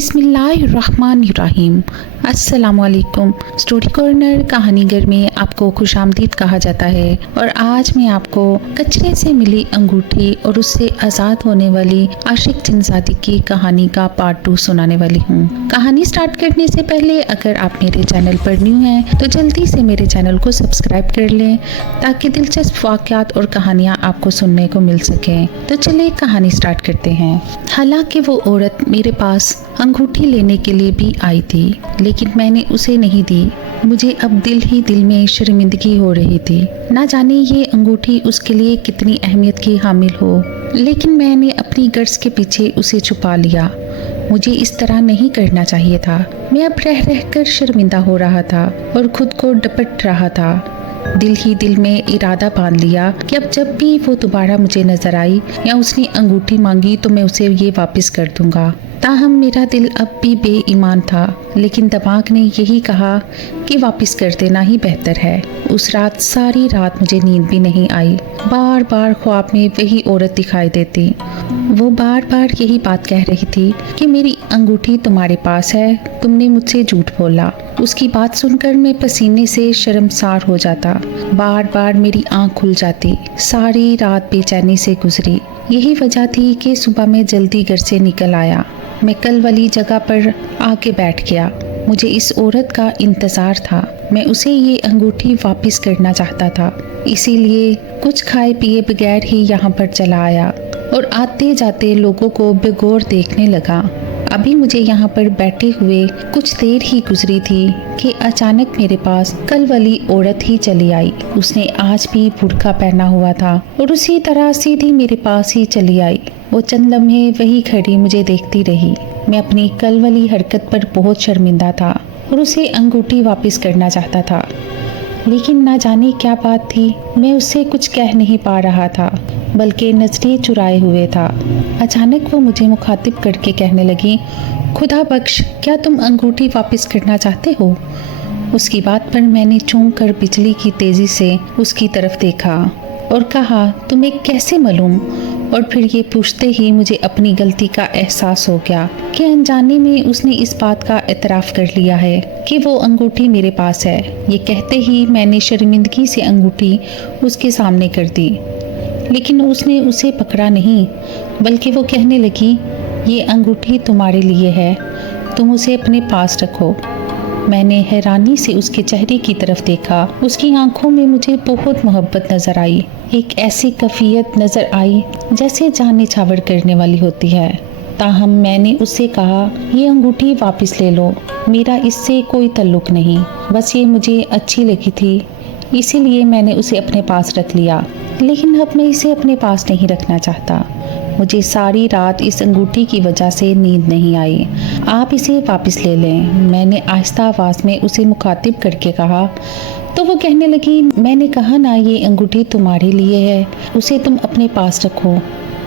बिस्मिल्लाहिर्रहमानिर्रहीम। अस्सलामुअलैकुम। Story corner कहानी घर में आपको खुशामदीद कहा जाता है और आज मैं आपको कचरे से मिली अंगूठी और उससे आज़ाद होने वाली आशिक जिनजादी की कहानी का पार्ट 2 सुनाने वाली हूँ। कहानी स्टार्ट करने से पहले अगर आप मेरे चैनल पर न्यू हैं तो जल्दी से मेरे चैनल को सब्सक्राइब कर लें ताकि दिलचस्प वाक़यात और कहानियाँ आपको सुनने को मिल सकें। तो चलिए कहानी स्टार्ट करते हैं। हालांकि वो औरत मेरे पास अंगूठी लेने के लिए भी आई थी, लेकिन मैंने उसे नहीं दी। मुझे अब दिल ही दिल में शर्मिंदगी हो रही थी। ना जाने ये अंगूठी उसके लिए कितनी अहमियत की हामिल हो, लेकिन मैंने अपनी गर्ज के पीछे उसे छुपा लिया। मुझे इस तरह नहीं करना चाहिए था। मैं अब रह रह कर शर्मिंदा हो रहा था और खुद को डपट रहा था। दिल ही दिल में इरादा बांध लिया कि अब जब भी वो दोबारा मुझे नजर आई या उसने अंगूठी मांगी तो मैं उसे ये वापस कर दूंगा। ताहम मेरा दिल अब भी बेईमान था, लेकिन दिमाग ने यही कहा कि वापस कर देना ही बेहतर है। उस रात सारी रात मुझे नींद भी नहीं आई। बार बार ख्वाब में वही औरत दिखाई देती। वो बार बार यही बात कह रही थी कि मेरी अंगूठी तुम्हारे पास है, तुमने मुझसे झूठ बोला। उसकी बात सुनकर मैं पसीने से शर्मसार हो जाता। बार बार मेरी आंख खुल जाती। सारी रात बेचैनी से गुजरी। यही वजह थी कि सुबह मैं जल्दी घर से निकल आया। मैं कल वाली जगह पर आके बैठ गया। मुझे इस औरत का इंतज़ार था। मैं उसे ये अंगूठी वापस करना चाहता था, इसीलिए कुछ खाए पिए बगैर ही यहाँ पर चला आया और आते जाते लोगों को बेगौर देखने लगा। अभी मुझे यहाँ पर बैठे हुए कुछ देर ही गुजरी थी कि अचानक मेरे पास कल वाली औरत ही चली आई। उसने आज भी बुर्का पहना हुआ था और उसी तरह सीधी मेरे पास ही चली आई। वो चंद लम्हे वही खड़ी मुझे देखती रही। मैं अपनी कल वाली हरकत पर बहुत शर्मिंदा था और उसे अंगूठी वापस करना चाहता था, लेकिन ना जाने क्या बात थी, मैं उससे कुछ कह नहीं पा रहा था, बल्कि नजरें चुराए हुए था। अचानक वो मुझे मुखातिब करके कहने लगी, खुदा बख्श, क्या तुम अंगूठी वापस करना चाहते हो? उसकी बात पर मैंने चौंक कर बिजली की तेज़ी से उसकी तरफ देखा और कहा, तुम्हें कैसे मालूम? और फिर ये पूछते ही मुझे अपनी गलती का एहसास हो गया कि अनजाने में उसने इस बात का एतराफ़ कर लिया है कि वो अंगूठी मेरे पास है। ये कहते ही मैंने शर्मिंदगी से अंगूठी उसके सामने कर दी, लेकिन उसने उसे पकड़ा नहीं, बल्कि वो कहने लगी, ये अंगूठी तुम्हारे लिए है, तुम उसे अपने पास रखो। मैंने हैरानी से उसके चेहरे की तरफ देखा। उसकी आंखों में मुझे बहुत मोहब्बत नज़र आई। एक ऐसी कैफियत नज़र आई जैसे जान निछावर करने वाली होती है। ताहम मैंने उससे कहा, ये अंगूठी वापस ले लो, मेरा इससे कोई ताल्लुक़ नहीं, बस ये मुझे अच्छी लगी थी, इसीलिए मैंने उसे अपने पास रख लिया। लेकिन अब मैं इसे अपने पास नहीं रखना चाहता। मुझे सारी रात इस अंगूठी की वजह से नींद नहीं आई। आप इसे वापस ले लें, मैंने आहिस्ता आवाज़ में उसे मुखातिब करके कहा। तो वो कहने लगी, मैंने कहा ना, ये अंगूठी तुम्हारे लिए है, उसे तुम अपने पास रखो।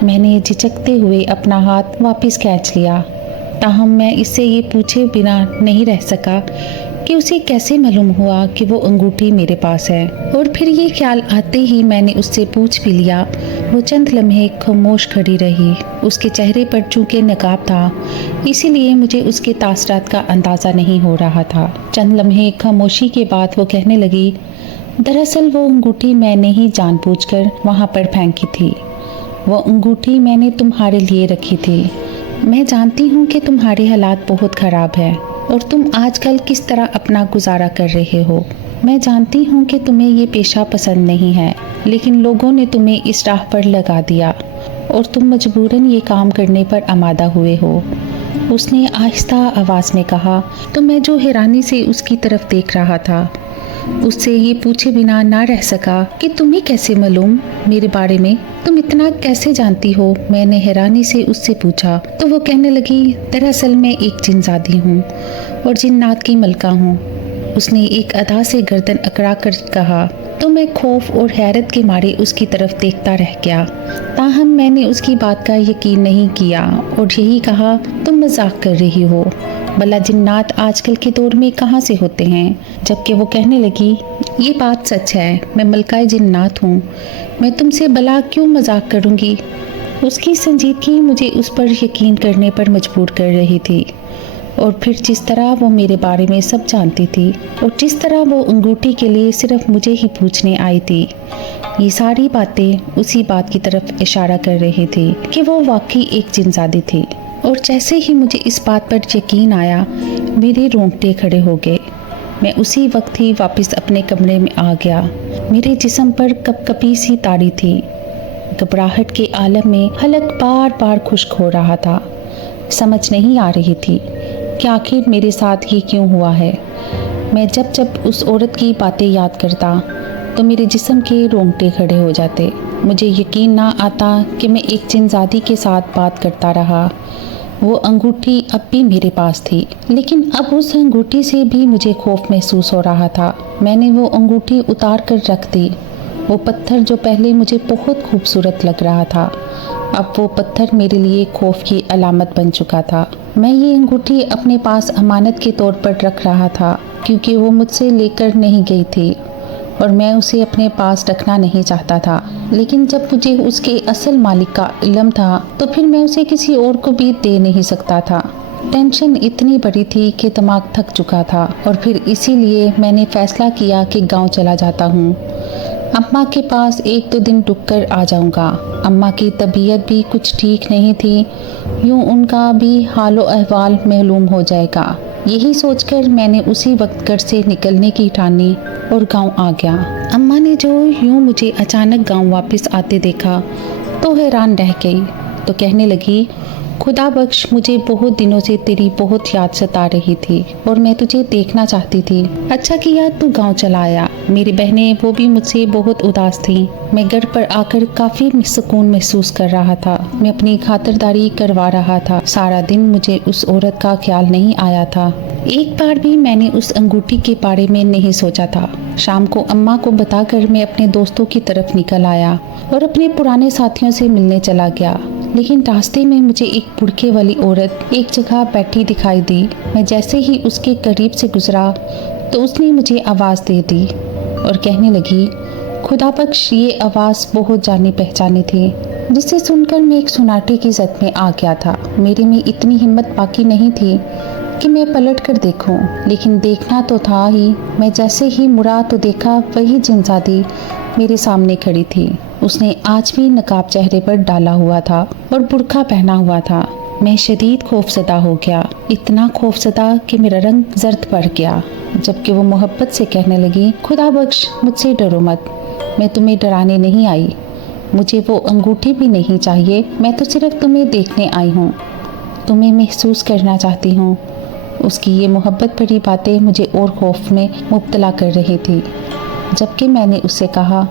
मैंने झिझकते हुए अपना हाथ वापस खींच लिया। ताहम मैं इससे ये पूछे बिना नहीं रह सका कि उसे कैसे मालूम हुआ कि वो अंगूठी मेरे पास है। और फिर ये ख्याल आते ही मैंने उससे पूछ भी लिया। वो चंद लम्हे खामोश खड़ी रही। उसके चेहरे पर चूंकि नकाब था, इसीलिए मुझे उसके तासरात का अंदाज़ा नहीं हो रहा था। चंद लम्हे खामोशी के बाद वो कहने लगी, दरअसल वो अंगूठी मैंने ही जानबूझकर वहाँ पर फेंकी थी। वो अंगूठी मैंने तुम्हारे लिए रखी थी। मैं जानती हूँ कि तुम्हारे हालात बहुत ख़राब है और तुम आजकल किस तरह अपना गुजारा कर रहे हो। मैं जानती हूँ कि तुम्हें ये पेशा पसंद नहीं है, लेकिन लोगों ने तुम्हें इस राह पर लगा दिया और तुम मजबूरन ये काम करने पर आमादा हुए हो। उसने आहिस्ता आवाज़ में कहा। तो मैं जो हैरानी से उसकी तरफ देख रहा था, उससे ये पूछे बिना ना रह सका कि तुम्हें कैसे मालूम मेरे बारे में, तुम इतना कैसे जानती हो? मैंने हैरानी से उससे पूछा। तो वो कहने लगी, दरअसल मैं एक जिनजादी हूँ और जिन्नात की मलका हूँ। उसने एक अदा से गर्दन अकड़ा कर कहा। तो मैं खौफ और हैरत के मारे उसकी तरफ देखता रह गया। ताहम मैंने उसकी बात का यकीन नहीं किया और यही कहा, तुम मजाक कर रही हो, भला जिन्नात आजकल के दौर में कहाँ से होते हैं? जबकि वो कहने लगी, ये बात सच है, मैं मलकाए जिन्नात हूँ, मैं तुमसे भला क्यों मजाक करूँगी? اس کی سنجیدگی مجھے اس پر یقین کرنے پر مجبور کر رہی تھی، اور پھر جس طرح وہ میرے بارے میں سب جانتی تھی اور جس طرح وہ انگوٹھی کے لیے صرف مجھے ہی پوچھنے آئی تھی، یہ ساری باتیں اسی بات کی طرف اشارہ کر رہی تھی کہ وہ واقعی ایک جنزادی تھی۔ اور جیسے ہی مجھے اس بات پر یقین آیا، میرے رونگٹے کھڑے ہو گئے۔ میں اسی وقت ہی واپس اپنے کمرے میں آ گیا۔ میرے جسم پر کپ کپی سی تاری تھی۔ گھبراہٹ کے عالم میں حلق بار بار خشک ہو رہا تھا۔ سمجھ نہیں آ رہی تھی کہ آخر میرے ساتھ یہ کیوں ہوا ہے۔ میں جب اس عورت کی باتیں یاد کرتا تو میرے جسم کے رونگٹے کھڑے ہو جاتے۔ مجھے یقین نہ آتا کہ میں ایک جنزادی کے ساتھ بات کرتا رہا۔ وہ انگوٹھی اب بھی میرے پاس تھی، لیکن اب اس انگوٹھی سے بھی مجھے خوف محسوس ہو رہا تھا۔ میں نے وہ انگوٹھی اتار کر رکھ دی۔ وہ پتھر جو پہلے مجھے بہت خوبصورت لگ رہا تھا، اب وہ پتھر میرے لیے خوف کی علامت بن چکا تھا۔ میں یہ انگوٹھی اپنے پاس امانت کے طور پر رکھ رہا تھا، کیونکہ وہ مجھ سے لے کر نہیں گئی تھی اور میں اسے اپنے پاس رکھنا نہیں چاہتا تھا۔ لیکن جب مجھے اس کے اصل مالک کا علم تھا تو پھر میں اسے کسی اور کو بھی دے نہیں سکتا تھا۔ ٹینشن اتنی بڑی تھی کہ دماغ تھک چکا تھا، اور پھر اسی لیے میں نے فیصلہ کیا کہ گاؤں چلا جاتا ہوں۔ اماں کے پاس ایک دو دن رک کر آ جاؤں گا۔ اماں کی طبیعت بھی کچھ ٹھیک نہیں تھی، یوں ان کا بھی حال و احوال معلوم ہو جائے گا۔ یہی سوچ کر میں نے اسی وقت گھر سے نکلنے کی ٹھانی اور گاؤں آ گیا۔ اماں نے جو یوں مجھے اچانک گاؤں واپس آتے دیکھا تو حیران رہ گئی، تو کہنے لگی، خدا بخش، مجھے بہت دنوں سے تیری بہت یاد ستا رہی تھی اور میں تجھے دیکھنا چاہتی تھی۔ اچھا کیا تو گاؤں چلا آیا۔ میری بہنیں وہ بھی مجھ سے بہت اداس تھیں۔ میں گھر پر آ کر کافی سکون محسوس کر رہا تھا۔ میں اپنی خاطرداری کروا رہا تھا۔ سارا دن مجھے اس عورت کا خیال نہیں آیا تھا۔ ایک بار بھی میں نے اس انگوٹھی کے بارے میں نہیں سوچا تھا۔ شام کو اماں کو بتا کر میں اپنے دوستوں کی طرف نکل آیا اور اپنے پرانے ساتھیوں سے ملنے چلا گیا، لیکن راستے میں مجھے ایک بڑکے والی عورت ایک جگہ بیٹھی دکھائی دی۔ میں جیسے ہی اس کے قریب سے گزرا تو اس نے مجھے آواز دے دی اور کہنے لگی، خدا بخش، یہ آواز بہت جانی پہچانی تھی، جسے سن کر میں ایک سناٹے کی زد میں آ گیا تھا۔ میرے میں اتنی ہمت باقی نہیں تھی کہ میں پلٹ کر دیکھوں، لیکن دیکھنا تو تھا ہی۔ میں جیسے ہی مڑا تو دیکھا وہی جنزادی میرے سامنے کھڑی تھی۔ اس نے آج بھی نقاب چہرے پر ڈالا ہوا تھا اور برقع پہنا ہوا تھا۔ میں شدید خوفزدہ ہو گیا، اتنا خوفزدہ کہ میرا رنگ زرد پڑ گیا، جبکہ وہ محبت سے کہنے لگی، خدا بخش، مجھ سے ڈرو مت، میں تمہیں ڈرانے نہیں آئی، مجھے وہ انگوٹھی بھی نہیں چاہیے، میں تو صرف تمہیں دیکھنے آئی ہوں، تمہیں محسوس کرنا چاہتی ہوں۔ اس کی یہ محبت بھری باتیں مجھے اور خوف میں مبتلا کر رہی تھی، جبکہ میں نے اس سے کہا،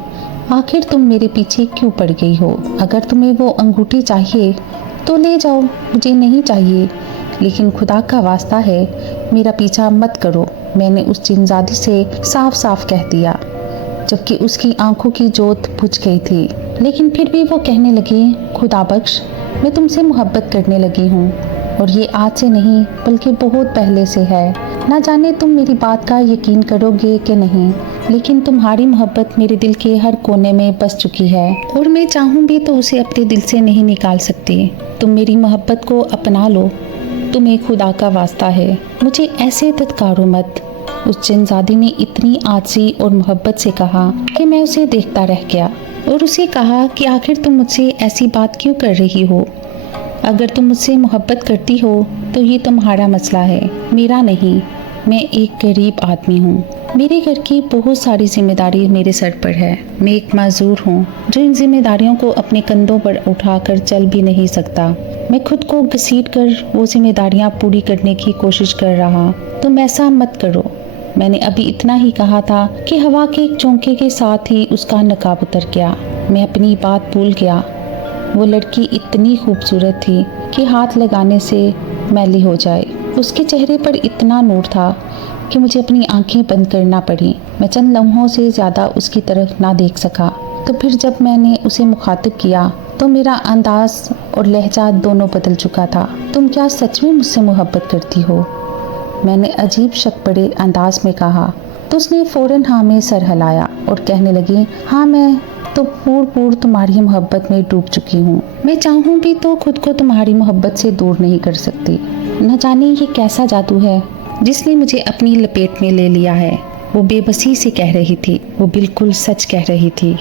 آخر تم میرے پیچھے کیوں پڑ گئی ہو؟ اگر تمہیں وہ انگوٹھی چاہیے تو لے جاؤ، مجھے نہیں چاہیے، لیکن خدا کا واسطہ ہے میرا پیچھا مت کرو۔ میں نے اس جنزادی سے صاف صاف کہہ دیا، جبکہ اس کی آنکھوں کی جوت بجھ گئی تھی، لیکن پھر بھی وہ کہنے لگی، خدا بخش، میں تم سے محبت کرنے لگی ہوں، اور یہ آج سے نہیں بلکہ بہت پہلے سے ہے۔ نہ جانے تم میری بات کا یقین کرو گے کہ نہیں، لیکن تمہاری محبت میرے دل کے ہر کونے میں بس چکی ہے، اور میں چاہوں بھی تو اسے اپنے دل سے نہیں نکال سکتی۔ تم میری محبت کو اپنا لو، تمہیں خدا کا واسطہ ہے، مجھے ایسے دھتکارو مت۔ اس جنزادی نے اتنی عاجزی اور محبت سے کہا کہ میں اسے دیکھتا رہ گیا، اور اسے کہا کہ آخر تم مجھ سے ایسی بات کیوں کر رہی ہو؟ اگر تم مجھ سے محبت کرتی ہو تو یہ تمہارا مسئلہ ہے، میرا نہیں۔ میں ایک غریب آدمی ہوں، میرے گھر کی بہت ساری ذمہ داری میرے سر پر ہے۔ میں ایک معذور ہوں جو ان ذمہ داریوں کو اپنے کندھوں پر اٹھا کر چل بھی نہیں سکتا۔ میں خود کو گھسیٹ کر وہ ذمہ داریاں پوری کرنے کی کوشش کر رہا۔ تم ایسا مت کرو۔ میں نے ابھی اتنا ہی کہا تھا کہ ہوا کے ایک چونکے کے ساتھ ہی اس کا نقاب اتر گیا۔ میں اپنی بات بھول گیا۔ وہ لڑکی اتنی خوبصورت تھی کہ ہاتھ لگانے سے میلی ہو جائے۔ اس کے چہرے پر اتنا نور تھا کہ مجھے اپنی آنکھیں بند کرنا پڑی۔ میں چند لمحوں سے زیادہ اس کی طرف نہ دیکھ سکا۔ تو پھر جب میں نے اسے مخاطب کیا تو میرا انداز اور لہجہ دونوں بدل چکا تھا۔ تم کیا سچ میں مجھ سے محبت کرتی ہو؟ میں نے عجیب شک بڑے انداز میں کہا، تو اس نے فوراً ہاں میں سر ہلایا اور کہنے لگی، ہاں میں तो पूर पूर तुम्हारी मोहब्बत में डूब चुकी हूँ। मैं चाहूँ भी तो खुद को तुम्हारी मोहब्बत से दूर नहीं कर सकती। न जाने ये कैसा जादू है जिसने मुझे अपनी लपेट में ले लिया है। वो बेबसी से कह रही थी, वो बिल्कुल सच कह रही थी,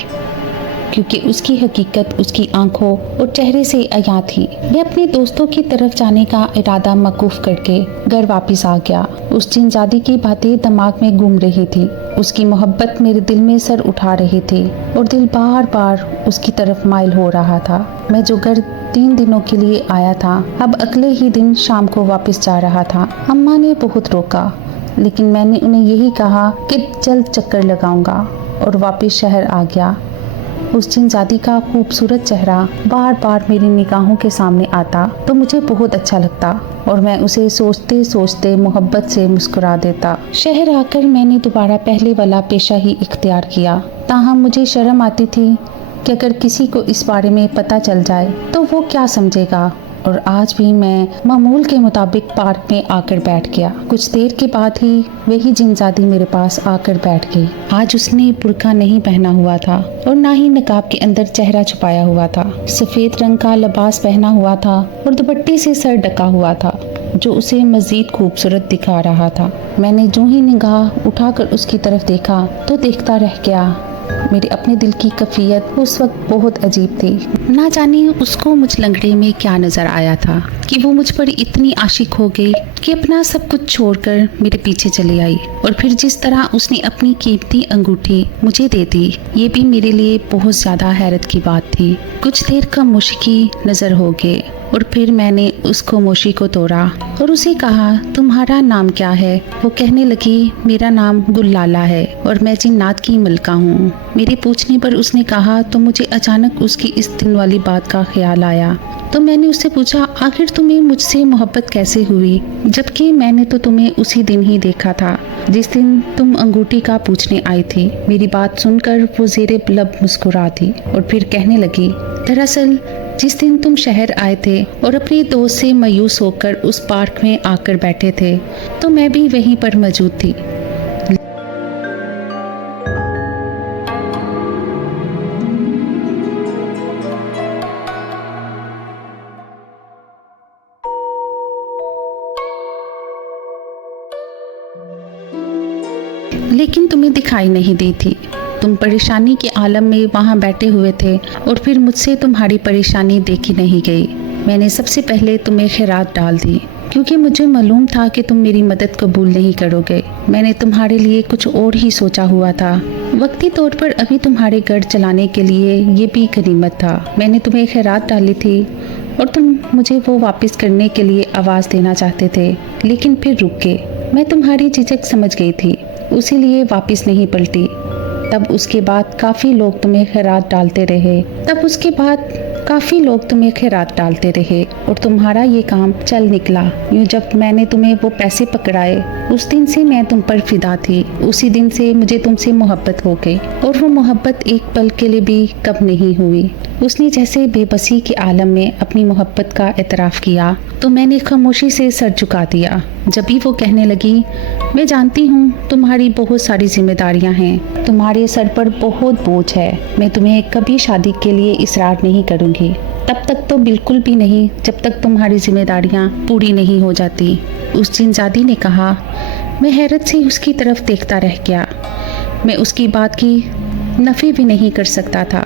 क्योंकि उसकी हकीकत उसकी आंखों और चेहरे से अया थी। मैं अपने दोस्तों की तरफ जाने का इरादा मौकूफ करके घर वापस आ गया। उस जिनजादी की बातें दिमाग में घूम रही थी। उसकी मोहब्बत मेरे दिल में सर उठा रही थी और दिल बार बार उसकी तरफ माइल हो रहा था। मैं जो घर 3 दिनों के लिए आया था, अब अगले ही दिन शाम को वापस जा रहा था। अम्मा ने बहुत रोका, लेकिन मैंने उन्हें यही कहा कि जल्द चक्कर लगाऊंगा और वापस शहर आ गया। उस जिनजादी का खूबसूरत चेहरा बार बार मेरी निगाहों के सामने आता तो मुझे बहुत अच्छा लगता और मैं उसे सोचते सोचते मोहब्बत से मुस्कुरा देता। शहर आकर मैंने दोबारा पहले वाला पेशा ही इख्तियार किया। ताहम मुझे शर्म आती थी कि अगर किसी को इस बारे में पता चल जाए तो वो क्या समझेगा। और आज भी मैं मामूल के मुताबिक पार्क में आकर बैठ गया। कुछ देर के बाद ही वही जिनजादी मेरे पास आकर बैठ गई। आज उसने बुर्का नहीं पहना हुआ था और ना ही नकाब के अंदर चेहरा छुपाया हुआ था। सफेद रंग का लिबास पहना हुआ था और दुपट्टे से सर ढका हुआ था, जो उसे मजीद खूबसूरत दिखा रहा था। मैंने जो ही निगाह उठाकर उसकी तरफ देखा तो देखता रह गया। मेरे अपने दिल की कैफियत उस वक्त बहुत अजीब थी। ना जाने उसको मुझ लंगड़े में क्या नजर आया था कि वो मुझ पर इतनी आशिक हो गई कि अपना सब कुछ छोड़कर मेरे पीछे चली आई। और फिर जिस तरह उसने अपनी कीमती अंगूठी मुझे दे दी, ये भी मेरे लिए बहुत ज्यादा हैरत की बात थी। कुछ देर खामोशी की नजर हो गए और फिर मैंने उस खामोशी को तोड़ा और उसे कहा, तुम्हारा नाम क्या है? वो कहने लगी, मेरा नाम गुललाला है और मैं जिन्नात की मलका हूँ। मेरे पूछने पर उसने कहा तो मुझे अचानक उसकी इस दिन वाली बात का ख्याल आया। तो मैंने उससे पूछा, आखिर तुम्हें मुझसे मोहब्बत कैसे हुई, जबकि मैंने तो तुम्हें उसी दिन ही देखा था जिस दिन तुम अंगूठी का पूछने आई थी। मेरी बात सुनकर वो ज़ेरे लब मुस्कुरा दी और फिर कहने लगी, दरअसल जिस दिन तुम शहर आए थे और अपने दोस्त से मायूस होकर उस पार्क में आकर बैठे थे तो मैं भी वहीं पर मौजूद थी। लेकिन तुम्हें दिखाई नहीं दी थी। तुम परेशानी के आलम में वहाँ बैठे हुए थे और फिर मुझसे तुम्हारी परेशानी देखी नहीं गई। मैंने सबसे पहले तुम्हें खैरात डाल दी क्योंकि मुझे मालूम था कि तुम मेरी मदद कबूल नहीं करोगे। मैंने तुम्हारे लिए कुछ और ही सोचा हुआ था। वक्ती तौर पर अभी तुम्हारे घर चलाने के लिए ये भी गनीमत था। मैंने तुम्हें खैरात डाली थी और तुम मुझे वो वापस करने के लिए आवाज़ देना चाहते थे, लेकिन फिर रुक गए। मैं तुम्हारी झिझक समझ गई थी, उसी लिए वापस नहीं पलटी। तब उसके बाद काफ़ी लोग तुम्हें खैरात डालते रहे और तुम्हारा ये काम चल निकला। यूँ जब मैंने तुम्हें वो पैसे पकड़ाए, उस दिन से मैं तुम पर फिदा थी। उसी दिन से मुझे तुमसे मोहब्बत हो गई और वो मोहब्बत एक पल के लिए भी कम नहीं हुई। उसने जैसे बेबसी के आलम में अपनी मोहब्बत का एतराफ़ किया तो मैंने खामोशी से सर झुका दिया। जब भी वो कहने लगी, मैं जानती हूँ तुम्हारी बहुत सारी जिम्मेदारियाँ हैं, तुम्हारे सर पर बहुत बोझ है। मैं तुम्हें कभी शादी के लिए इसरार नहीं करूँगी, तब तक तो बिल्कुल भी नहीं जब तक तुम्हारी जिम्मेदारियाँ पूरी नहीं हो जाती। उस जिनजादी ने कहा। मैं हैरत से उसकी तरफ देखता रह गया। मैं उसकी बात की नफ़ी भी नहीं कर सकता था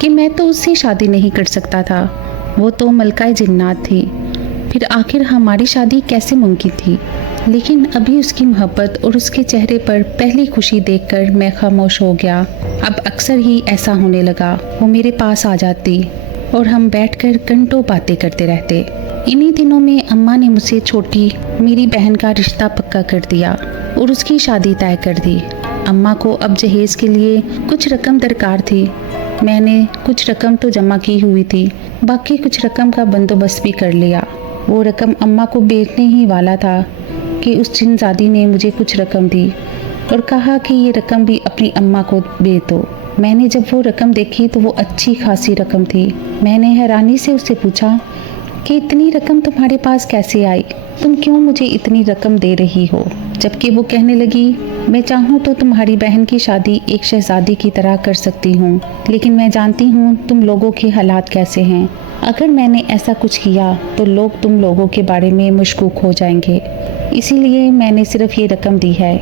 कि मैं तो उससे शादी नहीं कर सकता था। वो तो मलकाए जिन्नात थी। फिर आखिर हमारी शादी कैसे मुमकिन थी? लेकिन अभी उसकी मोहब्बत और उसके चेहरे पर पहली खुशी देखकर मैं खामोश हो गया। अब अक्सर ही ऐसा होने लगा। वो मेरे पास आ जाती और हम बैठकर घंटों बातें करते रहते। इन्हीं दिनों में अम्मा ने मुझसे छोटी मेरी बहन का रिश्ता पक्का कर दिया और उसकी शादी तय कर दी। अम्मा को अब जहेज़ के लिए कुछ रकम दरकार थी। मैंने कुछ रकम तो जमा की हुई थी, बाकी कुछ रकम का बंदोबस्त भी कर लिया। वो रकम अम्मा को बेचने ही वाला था कि उस जिनजादी ने मुझे कुछ रकम दी और कहा कि ये रकम भी अपनी अम्मा को बेच दो। मैंने जब वो रकम देखी तो वो अच्छी खासी रकम थी। मैंने हैरानी से उससे पूछा, कि इतनी रकम तुम्हारे पास कैसे आई, तुम क्यों मुझे इतनी रकम दे रही हो। जबकि वो कहने लगी, मैं चाहूँ तो तुम्हारी बहन की शादी एक शहजादी की तरह कर सकती हूँ, लेकिन मैं जानती हूँ तुम लोगों के हालात कैसे हैं। अगर मैंने ऐसा कुछ किया तो लोग तुम लोगों के बारे में मशकूक हो जाएंगे, इसीलिए मैंने सिर्फ ये रकम दी है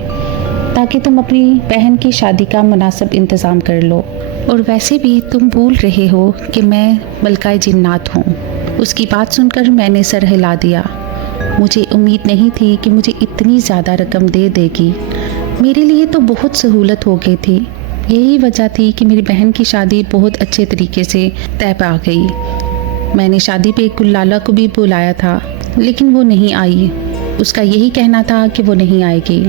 ताकि तुम अपनी बहन की शादी का मुनासिब इंतज़ाम कर लो। और वैसे भी तुम भूल रहे हो कि मैं मलकाए जिन्नात हूँ। उसकी बात सुनकर मैंने सर हिला दिया। मुझे उम्मीद नहीं थी कि मुझे इतनी ज़्यादा रकम दे देगी। मेरे लिए तो बहुत सहूलत हो गई थी। यही वजह थी कि मेरी बहन की शादी बहुत अच्छे तरीके से तय पा गई। मैंने शादी पे गुल्लाला को भी बुलाया था, लेकिन वो नहीं आई। उसका यही कहना था कि वो नहीं आएगी,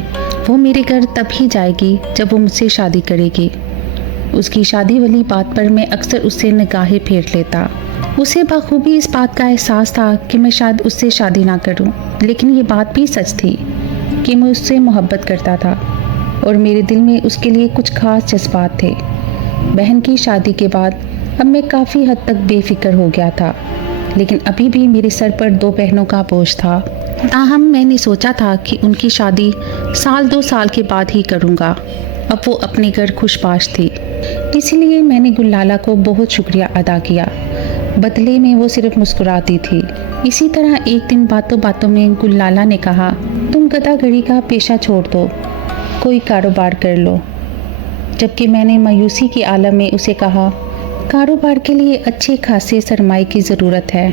वो मेरे घर तब ही जाएगी जब वो मुझसे शादी करेगी। उसकी शादी वाली बात पर मैं अक्सर उससे निगाहें फेर लेता। उसे बखूबी इस बात का एहसास था कि मैं शायद उससे शादी ना करूं, लेकिन ये बात भी सच थी कि मैं उससे मोहब्बत करता था और मेरे दिल में उसके लिए कुछ खास जज्बात थे। बहन की शादी के बाद अब मैं काफ़ी हद तक बेफिक्र हो गया था, लेकिन अभी भी मेरे सर पर 2 बहनों का बोझ था। ताहम मैंने सोचा था कि उनकी शादी 1-2 साल के बाद ही करूँगा। अब वो अपने घर खुशबाश थी, इसलिए मैंने गुल्लाला को बहुत शुक्रिया अदा किया। बदले में वो सिर्फ मुस्कुराती थी। इसी तरह एक दिन बातों बातों में गुल्लाला ने कहा, तुम गदागरी का पेशा छोड़ दो, कोई कारोबार कर लो। जबकि मैंने मायूसी की आलम में उसे कहा, कारोबार के लिए अच्छे खासे सरमाए की ज़रूरत है,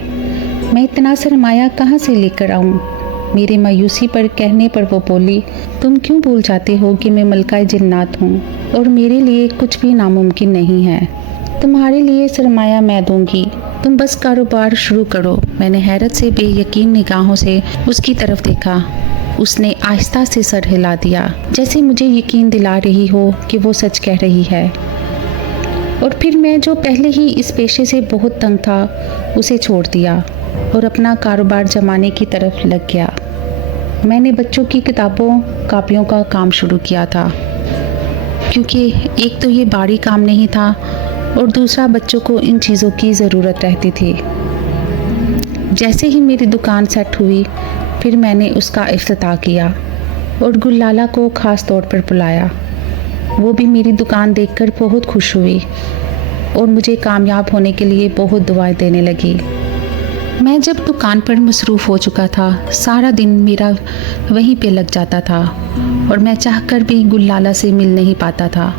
मैं इतना सरमाया कहाँ से लेकर आऊँ। मेरे मायूसी पर कहने पर वो बोली, तुम क्यों भूल जाते हो कि मैं मलकाए जिन्नात हूँ और मेरे लिए कुछ भी नामुमकिन नहीं है। तुम्हारे लिए सरमाया मैं दूंगी, तुम बस कारोबार शुरू करो। मैंने हैरत से बेयकीन निगाहों से उसकी तरफ देखा। उसने आहिस्ता से सर हिला दिया, जैसे मुझे यकीन दिला रही हो कि वो सच कह रही है। और फिर मैं जो पहले ही इस पेशे से बहुत तंग था, उसे छोड़ दिया और अपना कारोबार जमाने की तरफ लग गया। मैंने बच्चों की किताबों कापियों का काम शुरू किया था, क्योंकि एक तो ये बारी काम नहीं था और दूसरा बच्चों को इन चीज़ों की ज़रूरत रहती थी। जैसे ही मेरी दुकान सेट हुई, फिर मैंने उसका इफ्तिताह किया और गुल्लाला को ख़ास तौर पर बुलाया। वो भी मेरी दुकान देखकर बहुत खुश हुई और मुझे कामयाब होने के लिए बहुत दुआएं देने लगी। मैं जब दुकान पर मसरूफ़ हो चुका था, सारा दिन मेरा वहीं पे लग जाता था और मैं चाहकर भी गुल्लाला से मिल नहीं पाता था।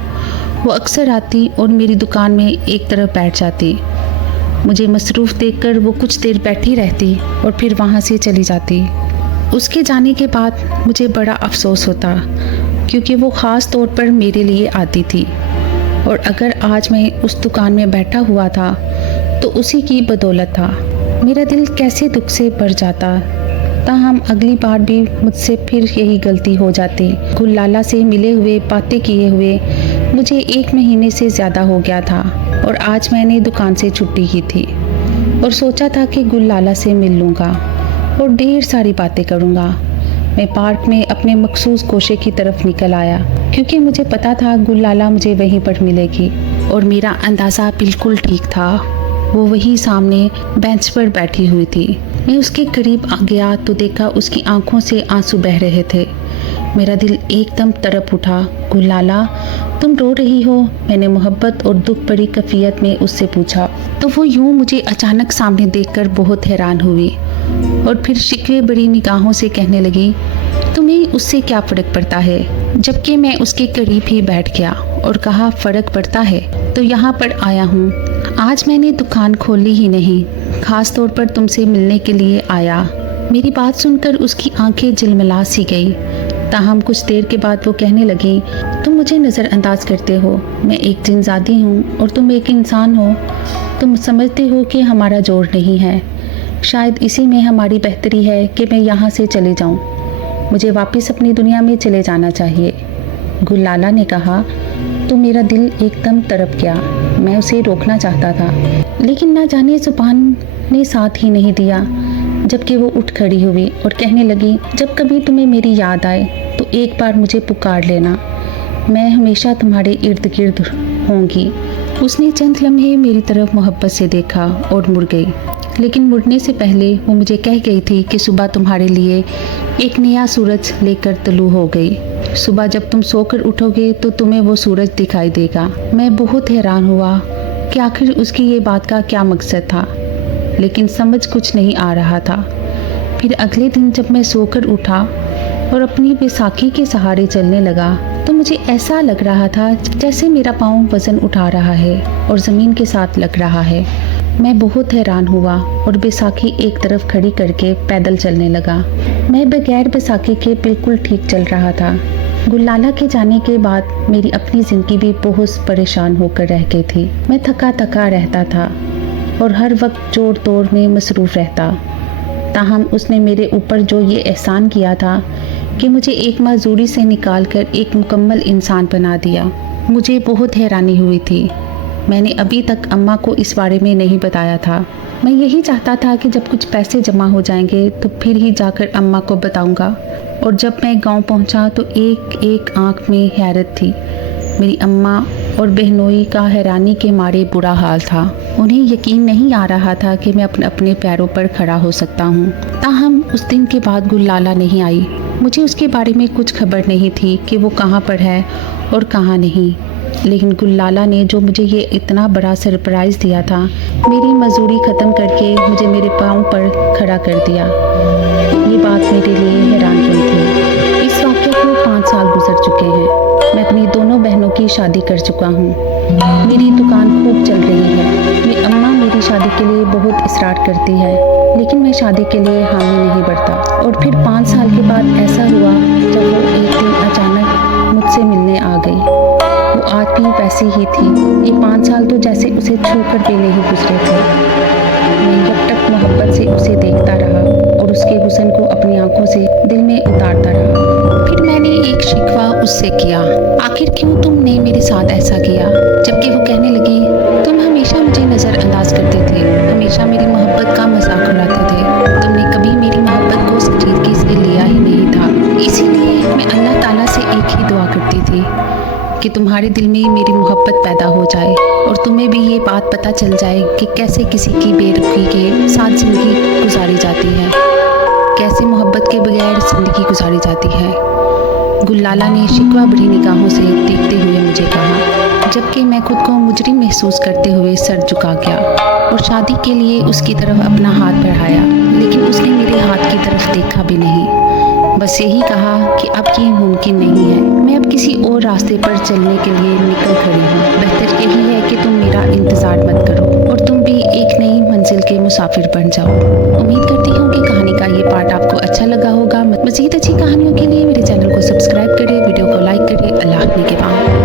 वो अक्सर आती और मेरी दुकान में एक तरफ बैठ जाती। मुझे मसरूफ़ देखकर वो कुछ देर बैठी रहती और फिर वहाँ से चली जाती। उसके जाने के बाद मुझे बड़ा अफसोस होता, क्योंकि वो ख़ास तौर पर मेरे लिए आती थी और अगर आज मैं उस दुकान में बैठा हुआ था तो उसी की बदौलत था। मेरा दिल कैसे दुख से भर जाता। ताहम अगली बार भी मुझसे फिर यही गलती हो जाती। गुल्लाला से मिले हुए बातें किए हुए मुझे 1 महीने से ज़्यादा हो गया था और आज मैंने दुकान से छुट्टी की थी और सोचा था कि गुल्लाला से मिल लूँगा और ढेर सारी बातें करूँगा। मैं पार्क में अपने मखसूस गोशे की तरफ निकल आया, क्योंकि मुझे पता था गुल्लाला मुझे वहीं पर मिलेगी और मेरा अंदाज़ा बिल्कुल ठीक था। वो वहीं सामने बेंच पर बैठी हुई थी। मैं उसके करीब आ गया तो देखा उसकी आंखों से आंसू बह रहे थे। मेरा दिल एकदम तड़प उठा। गुल्लाला, तुम रो रही हो? मैंने मोहब्बत और दुख भरी कैफियत में उससे पूछा। तो वो यूं मुझे अचानक सामने देखकर बहुत हैरान हुई और फिर शिकवे बड़ी निगाहों से कहने लगी, तुम्हें उससे क्या फ़र्क पड़ता है? जबकि मैं उसके करीब ही बैठ गया और कहा, फ़र्क पड़ता है तो यहाँ पर आया हूँ। आज मैंने दुकान खोली ही नहीं, ख़ास तौर पर तुमसे मिलने के लिए आया। मेरी बात सुनकर उसकी आंखें झिलमिला सी गई। ताहम कुछ देर के बाद वो कहने लगी, तुम मुझे नज़रअंदाज करते हो। मैं एक जिनज़ादी हूँ और तुम एक इंसान हो। तुम समझते हो कि हमारा जोड़ नहीं है। शायद इसी में हमारी बेहतरी है कि मैं यहाँ से चले जाऊँ। मुझे वापस अपनी दुनिया में चले जाना चाहिए। गुल्लाला ने कहा तो मेरा दिल एकदम तड़प गया। मैं उसे रोकना चाहता था, लेकिन ना जाने ज़ुबान ने साथ ही नहीं दिया। जबकि वो उठ खड़ी हुई और कहने लगी, जब कभी तुम्हें मेरी याद आए तो एक बार मुझे पुकार लेना, मैं हमेशा तुम्हारे इर्द गिर्द होंगी। उसने चंद लम्हे मेरी तरफ मोहब्बत से देखा और मुड़ गई। लेकिन मुड़ने से पहले वो मुझे कह गई थी कि सुबह तुम्हारे लिए एक नया सूरज लेकर तलू हो गई। सुबह जब तुम सोकर उठोगे तो तुम्हें वो सूरज दिखाई देगा। मैं बहुत हैरान हुआ कि आखिर उसकी ये बात का क्या मकसद था, लेकिन समझ कुछ नहीं आ रहा था। फिर अगले दिन जब मैं सोकर उठा और अपनी बैसाखी के सहारे चलने लगा तो मुझे ऐसा लग रहा था जैसे मेरा पाँव वज़न उठा रहा है और ज़मीन के साथ लग रहा है। मैं बहुत हैरान हुआ और बैसाखी एक तरफ खड़ी करके पैदल चलने लगा। मैं बगैर बैसाखी के बिल्कुल ठीक चल रहा था। गुल्लाला के जाने के बाद मेरी अपनी ज़िंदगी भी बहुत परेशान होकर रह गई थी। मैं थका थका रहता था और हर वक्त जोड़ तोड़ में मसरूफ़ रहता। ताहम उसने मेरे ऊपर जो ये एहसान किया था कि मुझे एक मजदूरी से निकाल कर एक मुकम्मल इंसान बना दिया, मुझे बहुत हैरानी हुई थी। मैंने अभी तक अम्मा को इस बारे में नहीं बताया था। मैं यही चाहता था कि जब कुछ पैसे जमा हो जाएंगे तो फिर ही जाकर अम्मा को बताऊंगा। और जब मैं गांव पहुंचा तो एक एक आंख में हैरत थी। मेरी अम्मा और बहनोई का हैरानी के मारे बुरा हाल था। उन्हें यकीन नहीं आ रहा था कि मैं अपने पैरों पर खड़ा हो सकता हूँ। ताहम उस दिन के बाद गुल्लाला नहीं आई। मुझे उसके बारे में कुछ खबर नहीं थी कि वो कहाँ पर है और कहाँ नहीं, लेकिन गुल्लाला ने जो मुझे ये इतना बड़ा सरप्राइज़ दिया था, मेरी मजदूरी ख़त्म करके मुझे मेरे पाँव पर खड़ा कर दिया। ये बात मेरे लिए हैरान की थी। इस वाक़े को 5 साल गुजर चुके हैं। मैं अपनी दोनों बहनों की शादी कर चुका हूँ। मेरी दुकान खूब चल रही है। मेरी अम्मा मेरी शादी के लिए बहुत इसरार करती है, लेकिन मैं शादी के लिए हामी नहीं भरता। और फिर 5 साल के बाद ऐसा हुआ जब वो एक दिन अचानक मुझसे मिलने आ गई। वो आज भी वैसी ही थी। ये 5 साल तो जैसे उसे छूकर भी नहीं गुजरे थे। मैं जब तक मोहब्बत से उसे देखता रहा और उसके हुस्न को अपनी आंखों से दिल में उतारता रहा। फिर मैंने एक शिकवा उससे किया, आखिर क्यों तुमने मेरे साथ ऐसा किया? जबकि वो कहने लगी, तुम हमेशा मुझे नज़रअंदाज करते थे, हमेशा मेरी मोहब्बत का मजाक उड़ाते थे। तुमने कभी मेरी मोहब्बत को संजीदगी से लिया ही नहीं था। इसीलिए मैं अल्लाह ताला से एक ही दुआ करती थी कि तुम्हारे दिल में मेरी मोहब्बत पैदा हो जाए और तुम्हें भी ये बात पता चल जाए कि कैसे किसी की बेरुखी के साथ ज़िंदगी गुजारी जाती है, कैसे मोहब्बत के बगैर ज़िंदगी गुजारी जाती है। गुल्लाला ने शिकवा भरी निगाहों से देखते हुए मुझे कहा, जबकि मैं खुद को मुजरिम महसूस करते हुए सर झुका गया और शादी के लिए उसकी तरफ अपना हाथ बढ़ाया, लेकिन उसने मेरे हाथ की तरफ देखा भी नहीं। बस यही कहा कि अब ये मुमकिन नहीं है, मैं अब किसी और रास्ते पर चलने के लिए निकल खड़ी हूँ। बेहतर यही है कि तुम मेरा इंतज़ार मत करो और तुम भी एक नई मंजिल के मुसाफिर बन जाओ। उम्मीद करती हूँ कि कहानी का ये पार्ट आपको अच्छा लगा होगा। मज़ीद अच्छी कहानियों के लिए मेरे चैनल को सब्सक्राइब करें, वीडियो को लाइक करें। अल्लाह हाफ़िज़ के बाद।